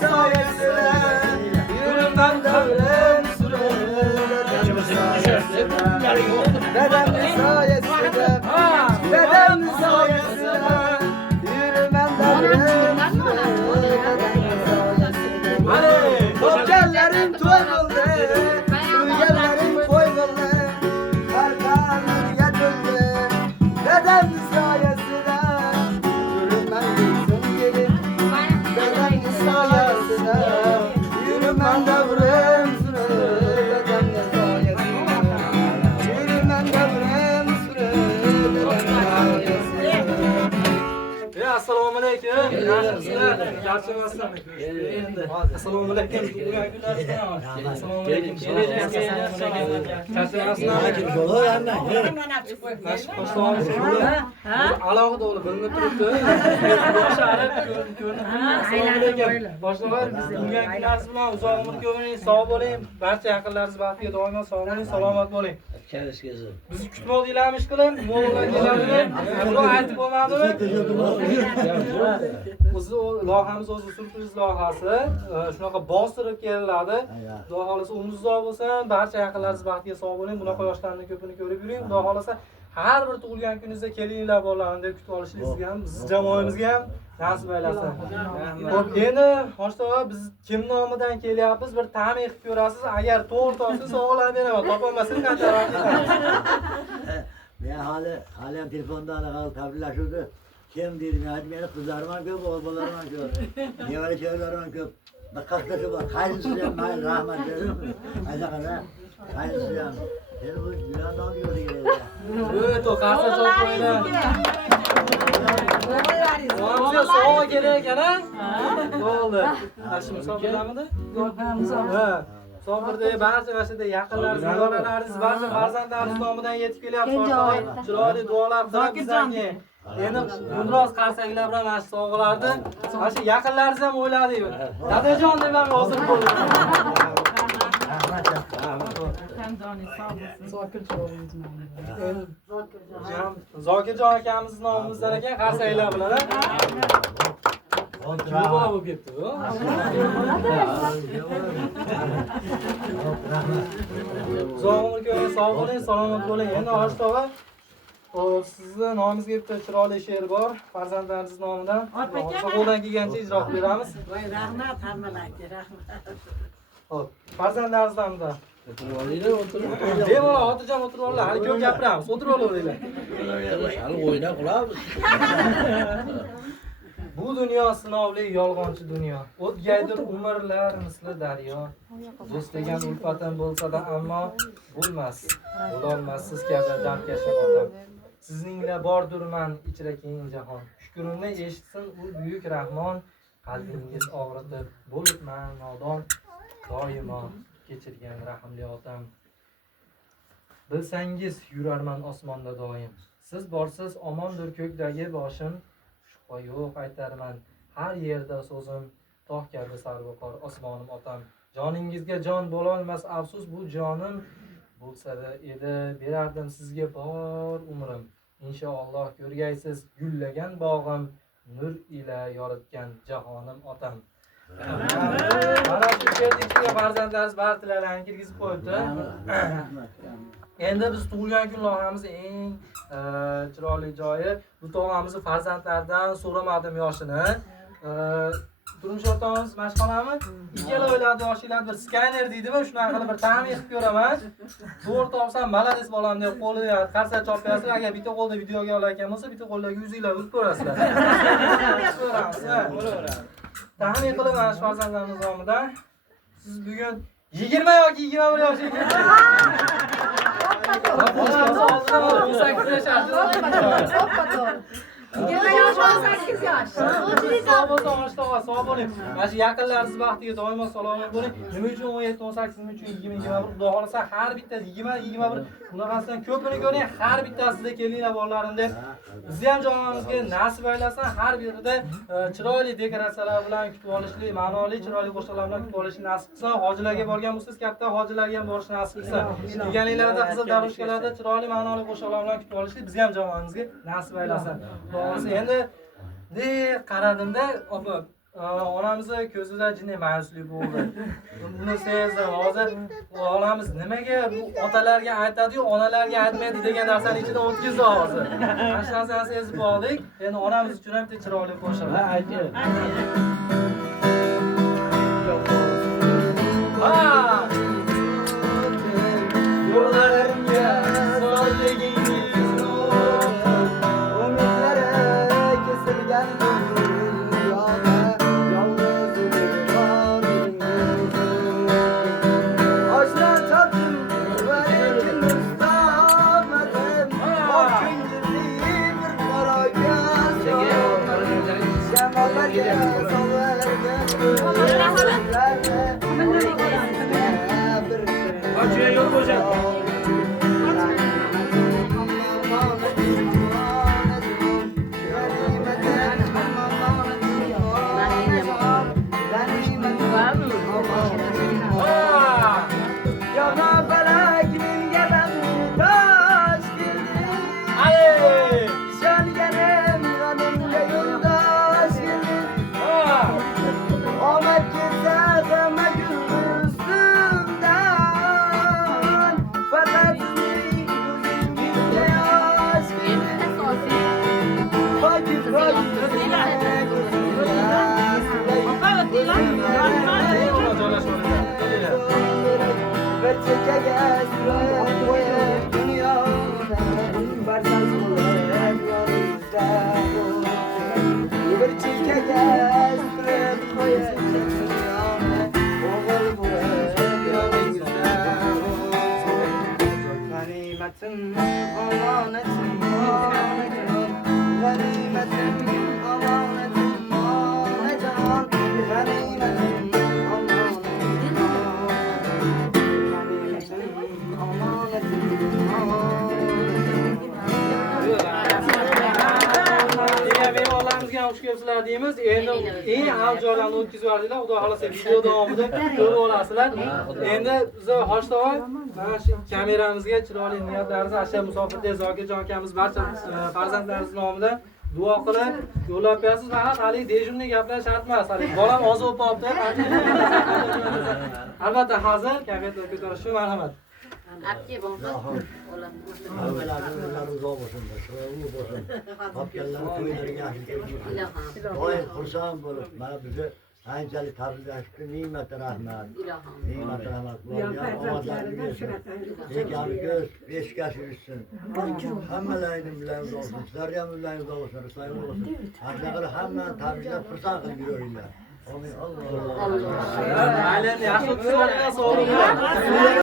sayesinde yürümem devrim sürür. Dedem sayesinde, dedem sayesinde yürümem devrim sürür. Topçellerim toy buldu, sürüyenlerim koy buldu. Karkanır yatıldı, dedem sayesinde yürümem gitsin gelin. Dedem sayesinde yürümem devrim sürür. Dedem sayesinde yürümem devrim sürür. Dedem sayesinde. Assalomu alaykum. Yaxshimisizlar? Yaxshimisizlar? Assalomu alaykum. Assalomu alaykum. Alohida o'li bilinib turibdi. Boshlig'im, bugungi kunlaringiz bilan uzoq umr ko'ring, sog' bo'ling. Barcha yaqinlaringiz baxtiga doimo sog' bo'ling, salomat bo'ling. Bizni kutmoqdinglarmi ishqilib? Mo'g'ullar keladimi? Birov aytib bo'lmadimi? O'zi loyihamiz o'zi surpriz loyihasi. Shunaqa bostirib keladi. Xudo xolasa umringiz uzoq bo'lsin, barcha yaqinlaringiz baxtiga sog' bo'ling. Bunaqa yoshlarni ko'pini ko'rib yuring. Xudo xolasa har bir tug'ilgan kuningizda kelinglar bolalarni deb kutib olishingizga ham, bizni jamoamizga ham nasib aylasin. Xo'p, endi Hoshto'g'a biz kim nomidan kelyapmiz? Bir ta'min qilib ko'rasiz. Agar to'g'ri topsangiz sovg'alar beraman. Topolmasangiz qancharoq Men hali ham telefondan tabriklashuvi kim deydi, meni qizlarim ham ko'p, o'g'illarım ham ko'p, nevara chevaralarim ham ko'p. Diqqatga bor, qaynisi ham men rahmat beraman. Aytaqana, qaynisi ham. Endi bu jurnaldan yo'raydi. O'to qarsa chop qo'ylar. O'g'limizga sovg'a kerak ekan-a? Bo'ldi. Qarshi musobaqamidi? Ha. Sobirda barcha vashida yaqinlaringiz, nevaralaringiz, barcha farzandlaringiz nomidan yetib kelyapti. Chiroyli duolar qilib bizdan keyin. Endi biroz qarsaklar bilan mana shu sovg'alarni, mana shu yaqinlaringiz ham o'yladik. Dadajon deb ham yozib qo'ydik. Zokirjon akamiz nomimizdan ekan, qarsaklar bilan. Kim bola bo'lib ketdi bu? Uzoq umr ko'ring, sog' bo'ling, salomat bo'ling. Endi Hoshto'g'a, sizni nomingizga bitta chiroyli she'r bor, farzandlaringiz nomidan. Qo'ldan kelgancha ijro qilib beramiz. Voy, rahmat hammalarga, rahmat. Xo'p, farzandlaringiz nomidan. Bemalol xotirjam o'tirib olinglar, hali ko'p gapiramiz, o'tirib olaveringlar. Hali o'ynab qolamiz. Bu dunyo sinovli yolg'onchi dunyo. O'tgaydir umrlar misli daryo. Do'st degan ulfatim bo'lsa-da, ammo bo'lmas. Bo'lolmassiz kabi damkasha otam. Sizningla bordurman ichra keng jahon. Shukrimni eshitsin u buyuk Rahmon. Qalbingiz og'ritib bo'libman nodon. Doimo kechirgan rahmli otam. Bilsangiz yurarman osmonda doim. Siz borsiz omondir ko'kdagi boshim. Shubha yo'q aytarman har yerda so'zim. Tog' kabi sarvaqor osmonim otam. Joningizga jon bo'lolmas afsus bu jonim. Bo'lsa-da edi berardim sizga bor umrim. Inshaalloh ko'rgaysiz gullagan bog'im. Nur ila yoritgan jahonim otam. Mana shu yerda ichiga farzandlaringiz bari tilarini kirgizib qo'yibdi. Endi biz tug'ilgan kun loyihamiz eng chiroyli joyi bu tog'amizni farzandlaridan so'ramadim yoshini. Turmush o'rtog'imiz mashqonami? Ikkala o'yladi yoshinglar bir skaner deydimi? Shunaqa qilib bir ta'min qilib ko'raman. To'g'ri topsam malades bolam deb qo'liga qarsa chopyapsiz. Agar bitta qo'lda videoga olayotgan bo'lsa, bitta qo'ldagi yuzinglar urib ko'rasizlar. Ta'min qilib mana shu farzandlarimiz nomidan siz bugun 20 yoki 21 yoshga Mana shu yaqinlaringiz baxtiga doimo salomat bo'ling. Nima uchun 17, 18, nima uchun 20, 21? Xudo xolasa har bitta 20, 21 bunaqasidan ko'pini ko'ring, har bittasida kelinglar bolalarım deb. Bizni ham jamoamizga nasib aylasin, har birida chiroyli dekoratsiyalar bilan kutib olishli, ma'noli chiroyli qo'shiqlar bilan kutib olishni nasib qilsin. Hojilarga borgan bo'lsangiz, katta hojilarga ham borishni nasib qilsin. Kelganinglarda qizil daroshkalarda chiroyli ma'noli qo'shiqlar bilan kutib olishni bizni ham jamoamizga nasib aylasin. Xudo xolasa endi qaradimda, opa onamizni ko'zida jinni mayuslik bo'ldi. Buni sezdim. Hozir onamiz nimaga bu otalarga aytadi-yu, onalarga aytmaydi degan narsani ichidan o'tkazdi hozir. Mana shu narsani sezib oldik. Endi onamiz uchun ham chiroyli qo'shiq. Ha, aytchi. Ha! Yo'llarimga sog'ligingiz olsun. Umidlari kesilgan dunyoda yolg'iz o'zingiz. Oshna topdim va lekin ustamadim. Ko'ngilli bir qaroga shamollarga Açıya yol koyacak. Xush kelibsizlar deymiz. Endi eng avj joylarni o'tkazib yubordinglar. Xudo xolasa video davomida ko'rib olasizlar. Endi biz Hoshtovoy mana shu kameramizga chiroyli niyatlaringizni Asha Musofirda Zokirjon akamiz barcha farzandlaringiz nomidan duo qilib yo'llab berasiz. Faqat hali dejurniy gaplar shart emas. Hali bolam oziq bo'libdi. Albatta hozir kayfiyatni ko'tarish uchun marhamat. Abki bo'lsa, Avvallardan uzoq bo'lsin, chiroyli bo'lsin. Topganlar to'ylariga yaxshi doim xursand bo'lib, mana bizni anchalik tarbiyalashdi, ne'mat rahmat. Ne'mat rahmat. Omadlaringiz bersin. Ekanimiz beshkash yursin. Hammalaring bilan bo'lsin. Sizlar ham bilan bo'lsin, sayyor bo'lsin. Anaqa hammani tarbiyalab xursand qilib yuringlar. Amin. Alloh. Mayli, yaxshi tushunarli savob.